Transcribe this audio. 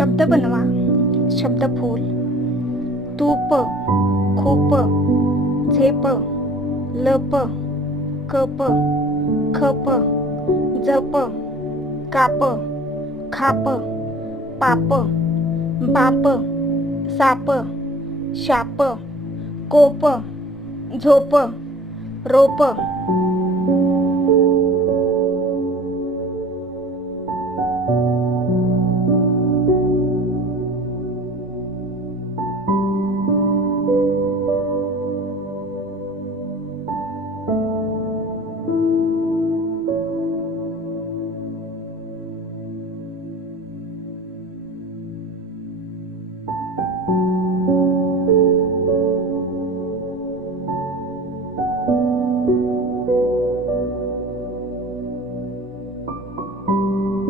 शब्द बनवा. शब्दफूल. तूप, खूप, झेप, लप, कप, खप, जप, काप, खाप, पाप, बाप, साप, शाप, कोप, झोप, रोप,